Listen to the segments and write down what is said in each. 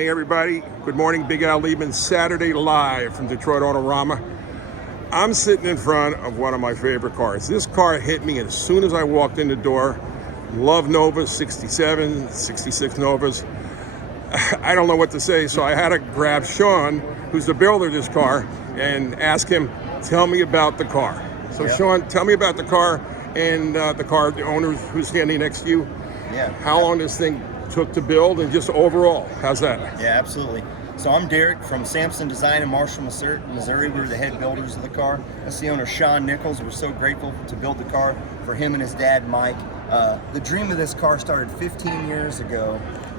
Hey everybody, good morning. Big Al Liebmann, Saturday live from Detroit Autorama. I'm sitting in front of one of my favorite cars. This car hit me as soon as I walked in the door. Love Novas, 67, 66 Novas. I don't know what to say, so I had to grab Sean, who's the builder of this car, and ask him, tell me about the car. So Sean, tell me about the car and the owner who's standing next to you. Yeah. How long this thing took to build and just overall, how's that? Yeah, absolutely. So I'm Derek from Sampson Design in Marshall, Missouri. We're the head builders of the car. That's the owner, Sean Nichols. We're so grateful to build the car for him and his dad, Mike. The dream of this car started 15 years ago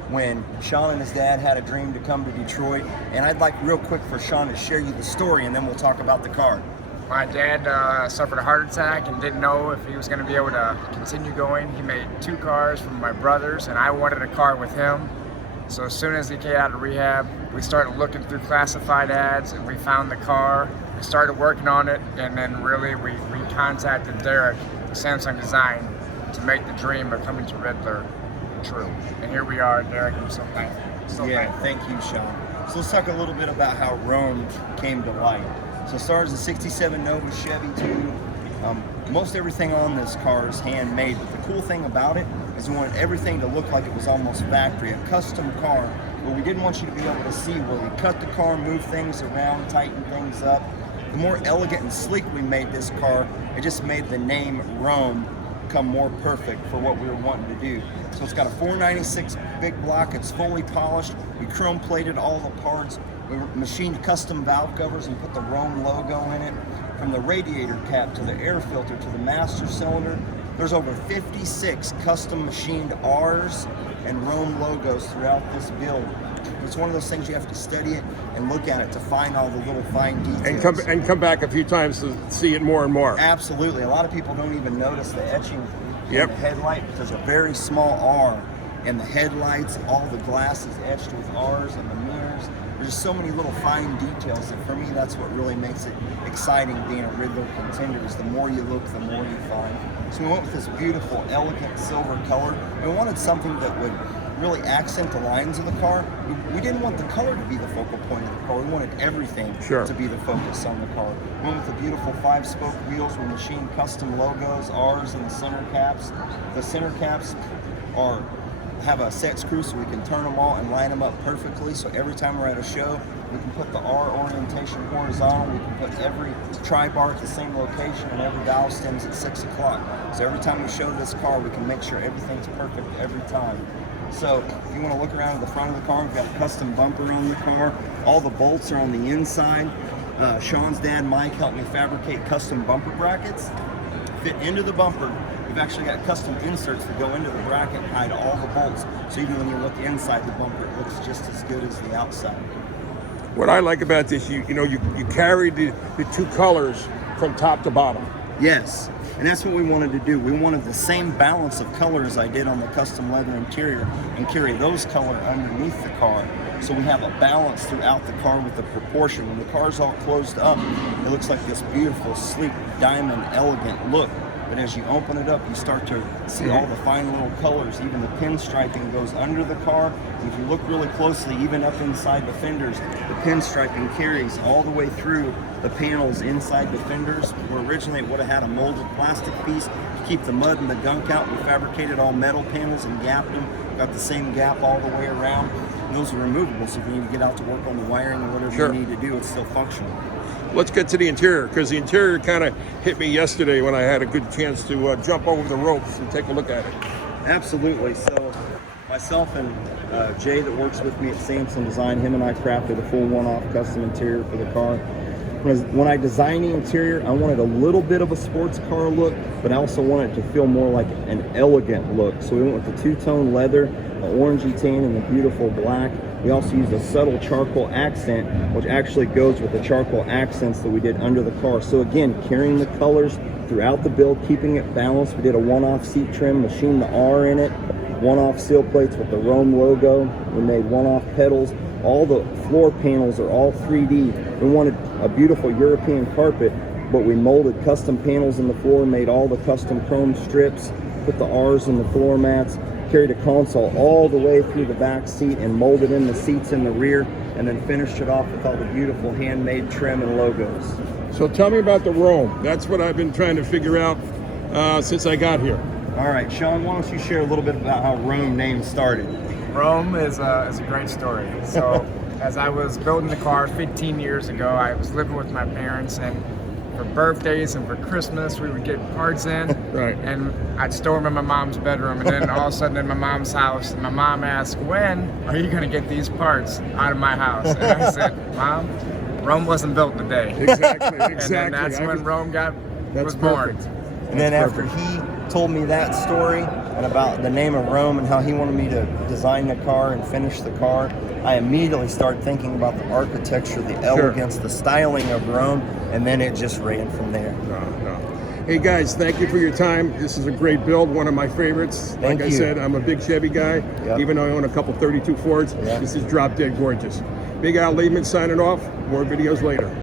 when Sean and his dad had a dream to come to Detroit. And I'd like real quick for Sean to share you the story, and then we'll talk about the car. My dad suffered a heart attack and didn't know if he was going to be able to continue going. He made 2 cars for my brothers, and I wanted a car with him. So as soon as he came out of rehab, we started looking through classified ads, and we found the car. We started working on it, and then really we contacted Derek, Samsung Design, to make the dream of coming to Ridler true. And here we are, Derek. I'm so thankful. Thank you, Sean. So let's talk a little bit about how Rome came to light. So it starts as a 67 Nova Chevy too. Most everything on this car is handmade, but the cool thing about it is we wanted everything to look like it was almost factory, a custom car, but we didn't want you to be able to see where we cut the car, move things around, tighten things up. The more elegant and sleek we made this car, it just made the name Rome come more perfect for what we were wanting to do. So it's got a 496 big block, it's fully polished, we chrome plated all the parts, we machined custom valve covers and put the Rome logo in it. From the radiator cap to the air filter to the master cylinder, there's over 56 custom machined R's and Rome logos throughout this build. It's one of those things you have to study it and look at it to find all the little fine details. And come back a few times to see it more and more. Absolutely. A lot of people don't even notice the etching in the headlight. There's a very small R in the headlights. All the glass is etched with R's and the mirrors. There's so many little fine details that for me, that's what really makes it exciting being a Ridler Contender, is the more you look, the more you find. So we went with this beautiful, elegant silver color. We wanted something that would really accent the lines of the car. We didn't want the color to be the focal point of the car. We wanted everything to be the focus on the car. We went with the beautiful 5-spoke wheels. We machined custom logos, R's in the center caps. The center caps have a set screw so we can turn them all and line them up perfectly. So every time we're at a show, we can put the R orientation horizontal. We can put every tri-bar at the same location and every valve stems at 6 o'clock. So every time we show this car, we can make sure everything's perfect every time. So if you want to look around at the front of the car, we've got a custom bumper on the car. All the bolts are on the inside. Sean's dad, Mike, helped me fabricate custom bumper brackets. Fit into the bumper. We've actually got custom inserts that go into the bracket and hide all the bolts. So even when you look inside the bumper, it looks just as good as the outside. What I like about this, you carried the 2 colors from top to bottom. Yes, and that's what we wanted to do. We wanted the same balance of color as I did on the custom leather interior and carry those color underneath the car. So we have a balance throughout the car with the proportion. When the car's all closed up, it looks like this beautiful, sleek, diamond, elegant look. But as you open it up, you start to see all the fine little colors. Even the pinstriping goes under the car. And if you look really closely, even up inside the fenders, the pinstriping carries all the way through the panels inside the fenders. Where originally it would have had a molded plastic piece to keep the mud and the gunk out. We fabricated all metal panels and gapped them. Got the same gap all the way around. And those are removable, so if you need to get out to work on the wiring or whatever you need to do, it's still functional. Let's get to the interior, because the interior kind of hit me yesterday when I had a good chance to jump over the ropes and take a look at it. Absolutely. So myself and Jay that works with me at Sampson Design, him and I crafted a full one-off custom interior for the car. When I designed the interior, I wanted a little bit of a sports car look, but I also wanted it to feel more like an elegant look. So we went with the 2-tone leather, an orangey tan, and the beautiful black. We also used a subtle charcoal accent, which actually goes with the charcoal accents that we did under the car. So again, carrying the colors throughout the build, keeping it balanced. We did a one-off seat trim, machined the R in it, one-off seal plates with the Rome logo. We made one-off pedals. All the floor panels are all 3D. We wanted a beautiful European carpet, but we molded custom panels in the floor, made all the custom chrome strips, put the R's in the floor mats, carried a console all the way through the back seat and molded in the seats in the rear, and then finished it off with all the beautiful handmade trim and logos. So tell me about the Rome. That's what I've been trying to figure out since I got here. All right, Sean, why don't you share a little bit about how Rome name started? Rome is a great story. So as I was building the car 15 years ago, I was living with my parents, and for birthdays and for Christmas, we would get parts in, Right. and I'd store them in my mom's bedroom, and then all of a sudden in my mom's house, and my mom asked, when are you going to get these parts out of my house? And I said, Mom, Rome wasn't built today. Exactly, And exactly. then that's when Rome That's was born. perfect. And then That's after he told me that story and about the name of Rome and how he wanted me to design the car and finish the car, I immediately started thinking about the architecture, the elegance, the styling of Rome, and then it just ran from there. No. Hey guys, thank you for your time. This is a great build, one of my favorites. Thank like I you. said, I'm a big Chevy guy, Yep. even though I own a couple 32 Fords. Yeah. This is drop dead gorgeous. Big Al Liebmann signing off. More videos later.